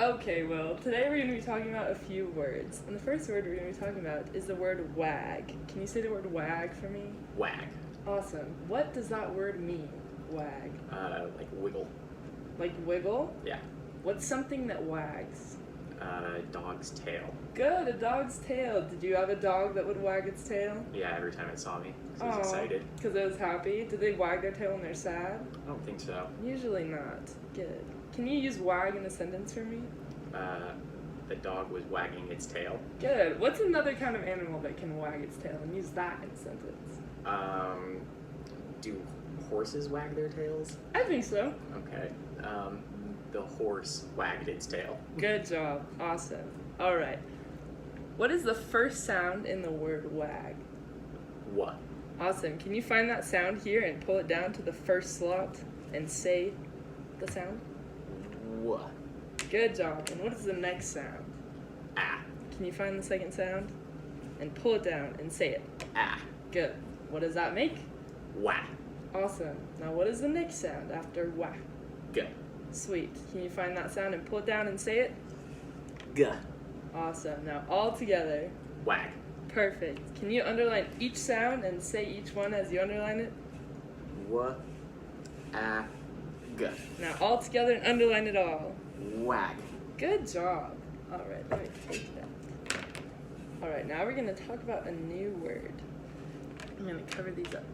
Okay, well, today we're going to be talking about a few words. And the first word we're going to be talking about is the word wag. Can you say the word wag for me? Wag. Awesome. What does that word mean, wag? Like wiggle. Like wiggle? Yeah. What's something that wags? Dog's tail. Good, a dog's tail. Did you have a dog that would wag its tail? Yeah, every time it saw me, 'cause it was excited. Because it was happy? Did they wag their tail when they're sad? I don't think so. Usually not. Good. Can you use wag in a sentence for me? The dog was wagging its tail. Good. What's another kind of animal that can wag its tail? And use that in a sentence. Do horses wag their tails? I think so. Okay. The horse wagged its tail. Good job. Awesome. All right. What is the first sound in the word wag? What? Awesome. Can you find that sound here and pull it down to the first slot and say the sound? What? Good job. And what is the next sound? Ah. Can you find the second sound? And pull it down and say it. Ah. Good. What does that make? Wah. Awesome. Now what is the next sound after wah? Guh. Sweet. Can you find that sound and pull it down and say it? Guh. Awesome. Now all together. Wag. Perfect. Can you underline each sound and say each one as you underline it? Wah. Ah. Guh. Now all together and underline it all. Wag. Good job. All right, let me take that. All right, now we're going to talk about a new word. I'm going to cover these up.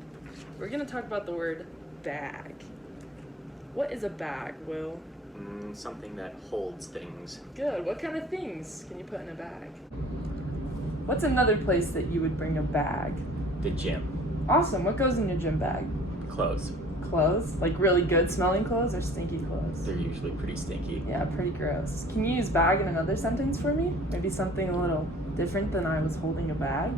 We're going to talk about the word bag. What is a bag, Will? Something that holds things. Good. What kind of things can you put in a bag? What's another place that you would bring a bag? The gym. Awesome. What goes in your gym bag? Clothes. Clothes? Like really good smelling clothes or stinky clothes? They're usually pretty stinky. Yeah, pretty gross. Can you use bag in another sentence for me? Maybe something a little different than I was holding a bag?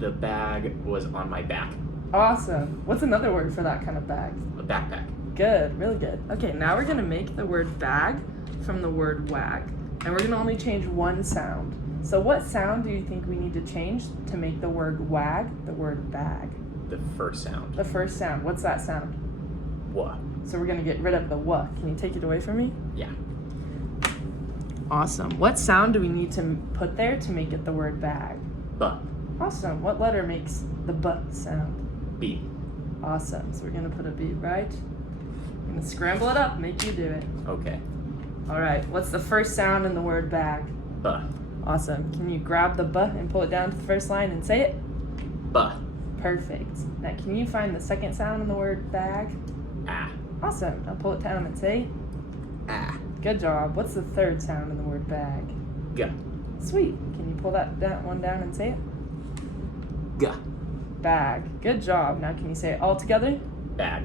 The bag was on my back. Awesome. What's another word for that kind of bag? A backpack. Good, really good. Okay, now we're gonna make the word bag from the word wag. And we're gonna only change one sound. So what sound do you think we need to change to make the word wag the word bag? The first sound. The first sound. What's that sound? Wah. So we're gonna get rid of the wha. Can you take it away from me? Yeah. Awesome. What sound do we need to put there to make it the word bag? Buh. Awesome. What letter makes the b sound? B. Awesome. So we're gonna put a B, right? I'm gonna scramble it up, make you do it. Okay. All right. What's the first sound in the word bag? Buh. Awesome. Can you grab the b and pull it down to the first line and say it? Buh. Perfect. Now, can you find the second sound in the word bag? Ah. Awesome. Now pull it down and say. Ah. Good job. What's the third sound in the word bag? Guh. Sweet. Can you pull that one down and say it? Guh. Bag. Good job. Now can you say it all together? Bag.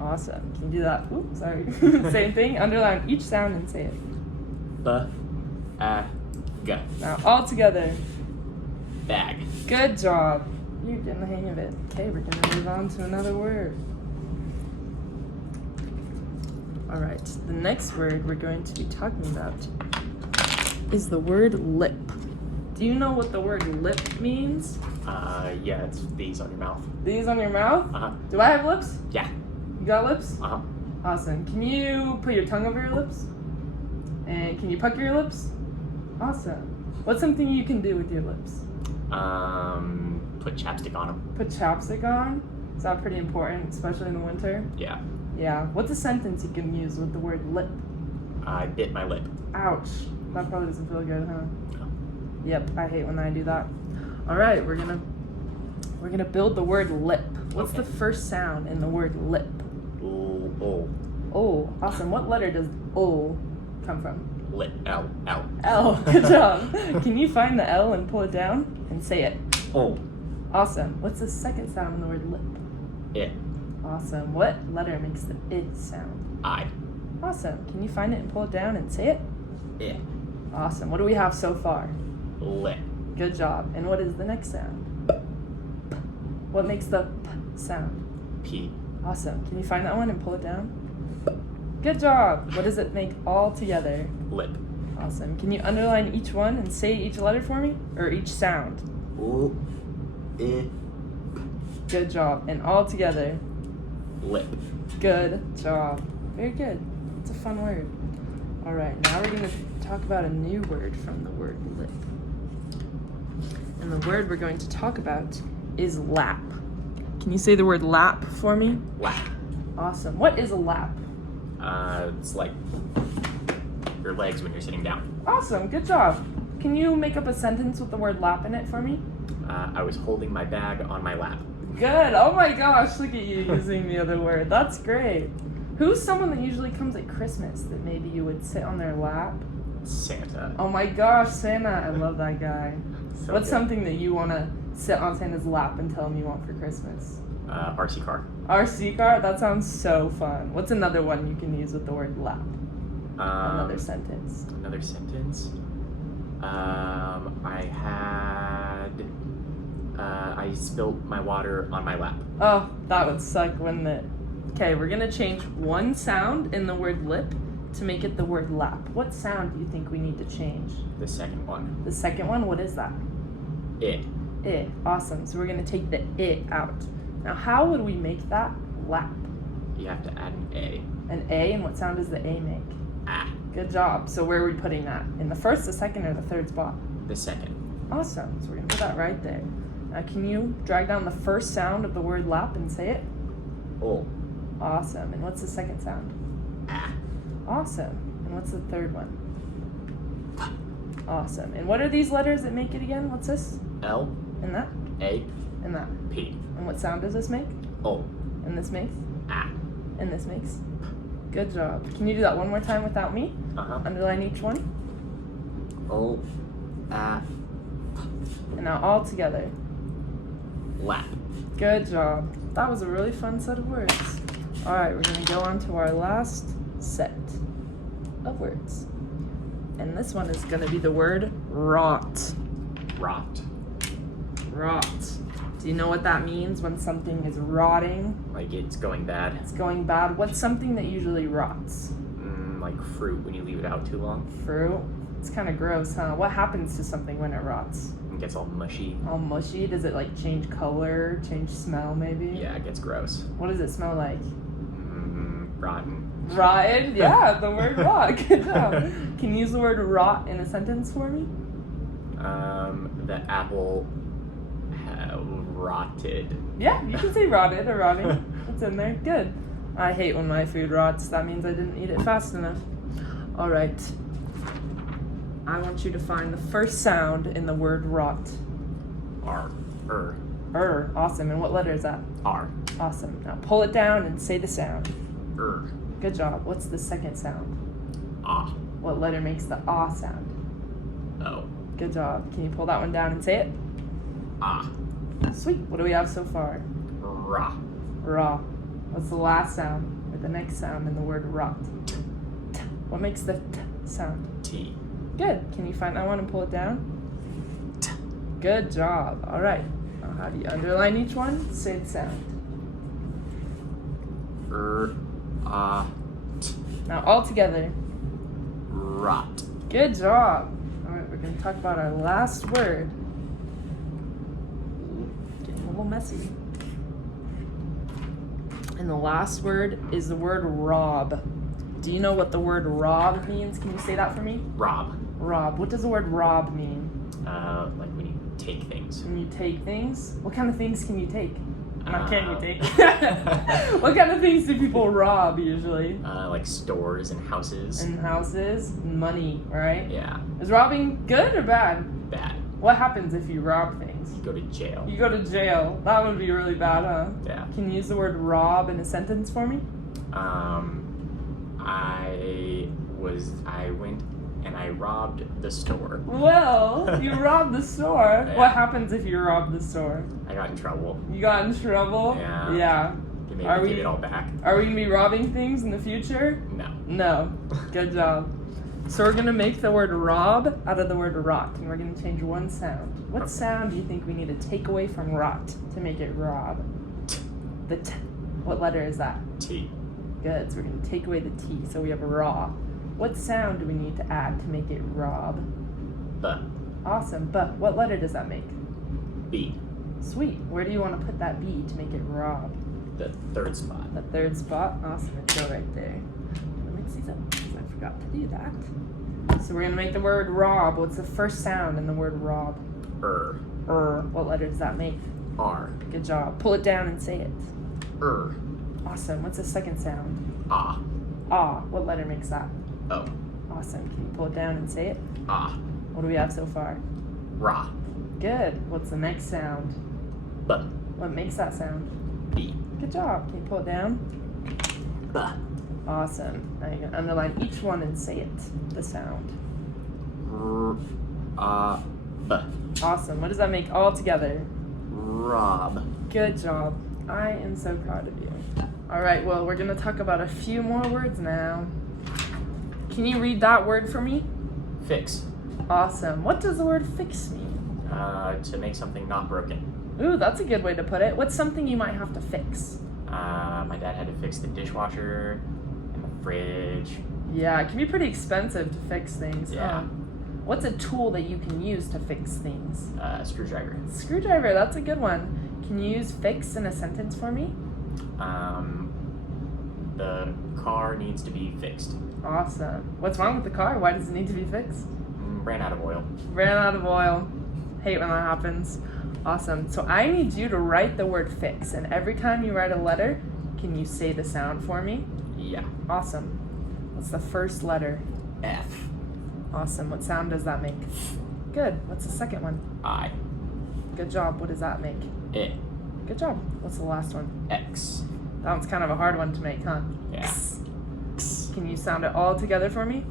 Awesome. Can you do that? Oops, sorry. Same thing. Underline each sound and say it. Buh. Ah. Guh. Now all together. Bag. Good job. You're getting the hang of it. Okay, we're going to move on to another word. All right. The next word we're going to be talking about is the word lip. Do you know what the word lip means? Yeah, it's these on your mouth. These on your mouth? Uh-huh. Do I have lips? Yeah. You got lips? Uh-huh. Awesome. Can you put your tongue over your lips? And can you pucker your lips? Awesome. What's something you can do with your lips? Put chapstick on them. Put chapstick on? Is that pretty important, especially in the winter? Yeah. Yeah. What's a sentence you can use with the word lip? I bit my lip. Ouch. That probably doesn't feel good, huh? No. Yep, I hate when I do that. All right, we're gonna build the word lip. What's the first sound in the word lip? O. Oh, awesome. What letter does O come from? Lip. L. L. L. Good job. Can you find the L and pull it down and say it? O. Awesome. What's the second sound in the word lip? It. Awesome. What letter makes the it sound? I. Awesome. Can you find it and pull it down and say it? It. Awesome. What do we have so far? Lip. Good job. And what is the next sound? P. What makes the p sound? P. Awesome. Can you find that one and pull it down? Good job. What does it make all together? Lip. Awesome. Can you underline each one and say each letter for me? Or each sound? O. I. Good job. And all together. Lip. Good job. Very good. It's a fun word. All right, now we're going to talk about a new word from the word lip. And the word we're going to talk about is lap. Can you say the word lap for me? Lap. Awesome. What is a lap? It's like your legs when you're sitting down. Awesome. Good job. Can you make up a sentence with the word lap in it for me? I was holding my bag on my lap. Good. Oh my gosh, look at you using the other word. That's great. Who's someone that usually comes at Christmas that maybe you would sit on their lap? Santa. Oh my gosh, Santa. I love that guy. So What's good. something that you want to sit on Santa's lap and tell him you want for Christmas? RC car. RC car? That sounds so fun. What's another one you can use with the word lap? Another sentence. Another sentence. I spilled my water on my lap. Oh, that would suck, wouldn't it? Okay, we're going to change one sound in the word lip to make it the word lap. What sound do you think we need to change? The second one. The second one, what is that? It. It. Awesome. So we're going to take the it out. Now, how would we make that lap? You have to add an A. An A, and what sound does the A make? Ah. Good job. So where are we putting that? In the first, the second, or the third spot? The second. Awesome. So we're going to put that right there. Now, can you drag down the first sound of the word lap and say it? Oh. Awesome. And what's the second sound? Ah. Awesome. And what's the third one? Awesome. And what are these letters that make it again? What's this? L. And that? A. And that? P. And what sound does this make? O. And this makes? Ah. And this makes? Good job. Can you do that one more time without me? Uh-huh. Underline each one. O. Ah. And now all together. Lap. Good job. That was a really fun set of words. All right, we're going to go on to our last set of words. And this one is going to be the word rot. Rot. Rot. Do you know what that means when something is rotting? Like it's going bad. It's going bad. What's something that usually rots? Like fruit when you leave it out too long. Fruit? It's kind of gross, huh? What happens to something when it rots? It gets all mushy. All mushy? Does it like change color, change smell maybe? Yeah, it gets gross. What does it smell like? Rotten. Rotten? Yeah, the word rot. Good job. Can you use the word rot in a sentence for me? The apple rotted. Yeah, you can say rotted or rotting. It's in there. Good. I hate when my food rots. That means I didn't eat it fast enough. All right. I want you to find the first sound in the word rot. R. Awesome. And what letter is that? R. Awesome. Now pull it down and say the sound. Er. Good job. What's the second sound? Ah. What letter makes the ah sound? O. Good job. Can you pull that one down and say it? Ah. Sweet. What do we have so far? Ra. Raw. What's the last sound or the next sound in the word rot? T. What makes the t sound? T. Good. Can you find that one and pull it down? T. Good job. All right. Now how do you underline each one? Say the sound. T. Now all together. Rot. Good job. All right, we're going to talk about our last word. Getting a little messy. And the last word is the word rob. Do you know what the word rob means? Can you say that for me? Rob. Rob. What does the word rob mean? Like when you take things. When you take things? What kind of things can you take? Not can you take? Uh, What kind of things do people rob usually? Like stores and houses. In houses? Money, right? Yeah. Is robbing good or bad? Bad. What happens if you rob things? You go to jail. You go to jail. That would be really bad, huh? Yeah. Can you use the word rob in a sentence for me? I went and I robbed the store. Well, you robbed the store. Yeah. What happens if you rob the store? I got in trouble. You got in trouble? Yeah. Yeah. They made Are me give we- it all back. Are we gonna be robbing things in the future? No. No. Good job. So we're gonna make the word rob out of the word rot, and we're gonna change one sound. What Okay. sound do you think we need to take away from rot to make it rob? The t. What letter is that? T. Good. So we're gonna take away the T, so we have a raw. What sound do we need to add to make it rob? B. Awesome. But what letter does that make? B. Sweet. Where do you want to put that B to make it rob? The third spot. The third spot. Awesome. It'll go right there. Let me see that. forgot to do that. So we're gonna make the word rob. What's the first sound in the word rob? What letter does that make? R. Good job. Pull it down and say it. Er. Awesome. What's the second sound? Ah. Ah. What letter makes that? O. Awesome. Can you pull it down and say it? Ah. What do we have so far? Ra. Good. What's the next sound? B. What makes that sound? B. Good job. Can you pull it down? B. Awesome. Now you're gonna underline each one and say it. The sound. B. Awesome. What does that make all together? Rob. Good job. I am so proud of you. All right, well, we're going to talk about a few more words now. Can you read that word for me? Fix. Awesome. What does the word fix mean? To make something not broken. Ooh, that's a good way to put it. What's something you might have to fix? My dad had to fix the dishwasher and the fridge. Yeah, it can be pretty expensive to fix things. Yeah. Huh? What's a tool that you can use to fix things? Screwdriver. Screwdriver, that's a good one. Can you use fix in a sentence for me? The car needs to be fixed. Awesome. What's wrong with the car? Why does it need to be fixed? Ran out of oil. Ran out of oil. Hate when that happens. Awesome. So I need you to write the word fix, and every time you write a letter, can you say the sound for me? Yeah. Awesome. What's the first letter? F. Awesome. What sound does that make? Good. What's the second one? I. Good job. What does that make? I. Good job. What's the last one? X. That one's kind of a hard one to make, huh? Yeah. X. X. Can you sound it all together for me?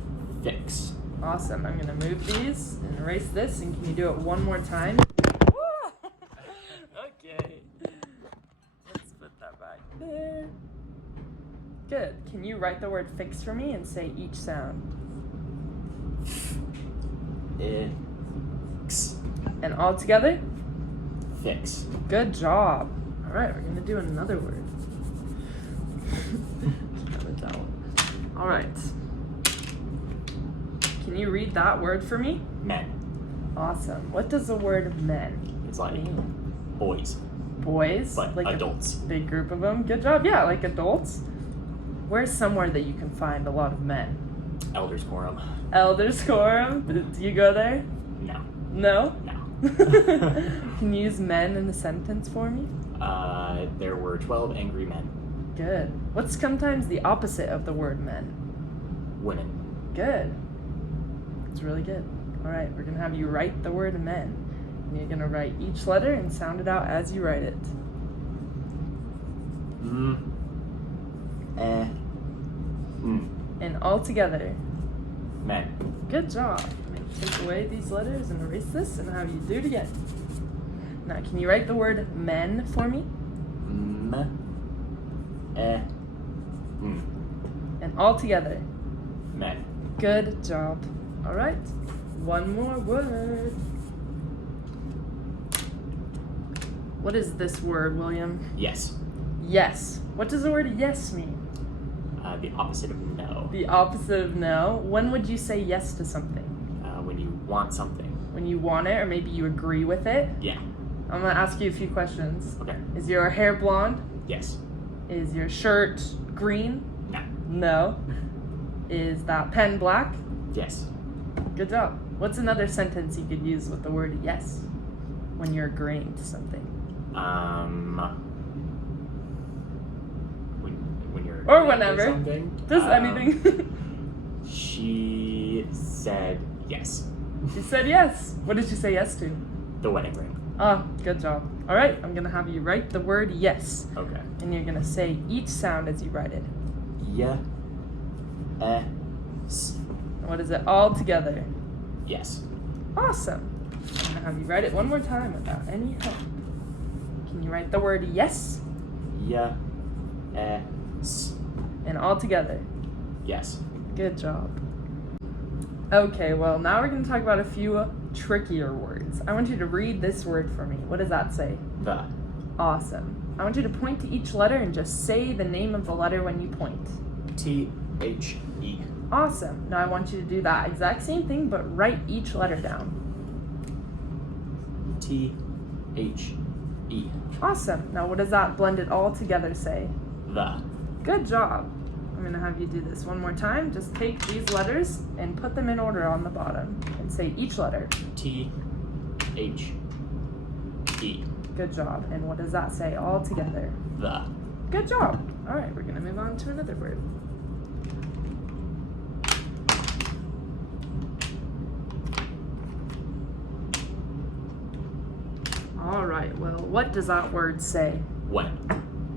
Fix. Awesome. I'm going to move these and erase this, and can you do it one more time? Okay. Let's put that back there. Good. Can you write the word fix for me and say each sound? X. And all together? Fix. Good job. All right, we're going to do another word. All right. Can you read that word for me? Men. Awesome. What does the word men It's like mean? boys, Boys? but like adults. A big group of them? Good job. Yeah, like adults. Where's somewhere that you can find a lot of men? Elders quorum. Elders Quorum? Do you go there? No. No? No. Can you use men in a sentence for me? There were 12 angry men. Good. What's sometimes the opposite of the word men? Women. Good. It's really good. All right, we're going to have you write the word men. And you're going to write each letter and sound it out as you write it. And all together. Men. Good job. I'm going to take away these letters and erase this and have you do it again. Now, can you write the word men for me? And all together. Men. Good job. All right. One more word. What is this word, William? Yes. Yes. What does the word yes mean? The opposite of no. The opposite of no. When would you say yes to something? When you want something. When you want it, or maybe you agree with it? Yeah. I'm going to ask you a few questions. Okay. Is your hair blonde? Yes. Is your shirt green? No. No. Is that pen black? Yes. Good job. What's another sentence you could use with the word yes when you're agreeing to something? When you're Or agreeing to whenever. something, Just anything. She said yes. She said yes. What did she say yes to? The wedding ring. Oh, good job. All right, I'm going to have you write the word yes. Okay. And you're going to say each sound as you write it. Yeah. S. What is it all together? Yes. Awesome. I'm going to have you write it one more time without any help. Can you write the word yes? Yeah. S. And all together. Yes. Good job. Okay, well, now we're going to talk about a few trickier words. I want you to read this word for me. What does that say? The. Awesome. I want you to point to each letter and just say the name of the letter when you point. T-H-E. Awesome. Now I want you to do that exact same thing, but write each letter down. T-H-E. Awesome. Now what does that blended all together say? The. Good job. I'm gonna have you do this one more time. Just take these letters and put them in order on the bottom and say each letter. T, H, E. Good job. And what does that say all together? The. Good job. All right, we're gonna move on to another word. All right, well, what does that word say? When.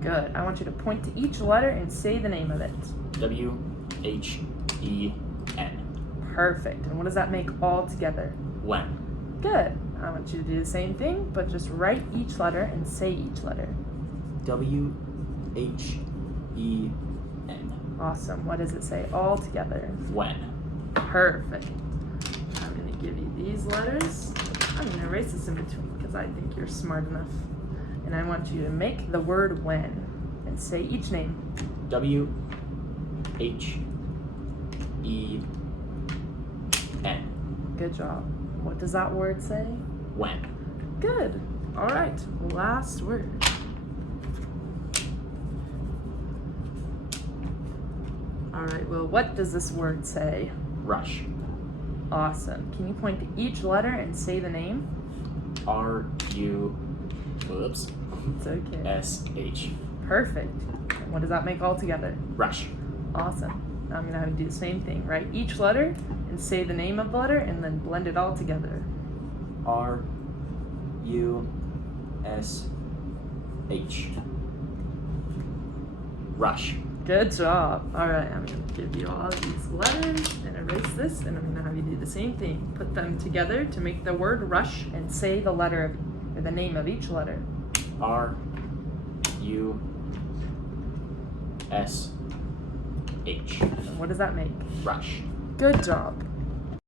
Good. I want you to point to each letter and say the name of it. W, H, E, N. Perfect. And what does that make all together? When. Good. I want you to do the same thing, but just write each letter and say each letter. W, H, E, N. Awesome. What does it say all together? When. Perfect. I'm going to give you these letters. I'm going to erase this in between because I think you're smart enough. And I want you to make the word when and say each name. W, H, E, N. Good job. What does that word say? When. Good. All right. Last word. All right. Well, what does this word say? Rush. Awesome. Can you point to each letter and say the name? R, U, whoops. It's okay. S, H. Perfect. And what does that make all together? Rush. Awesome. Now I'm going to have you do the same thing. Write each letter and say the name of the letter and then blend it all together. R, U, S, H. Rush. Good job. All right, I'm going to give you all these letters and erase this, and I'm going to have you do the same thing. Put them together to make the word rush and say the letter of, or the name of each letter. R, U, S, H. And what does that make? Rush. Good job.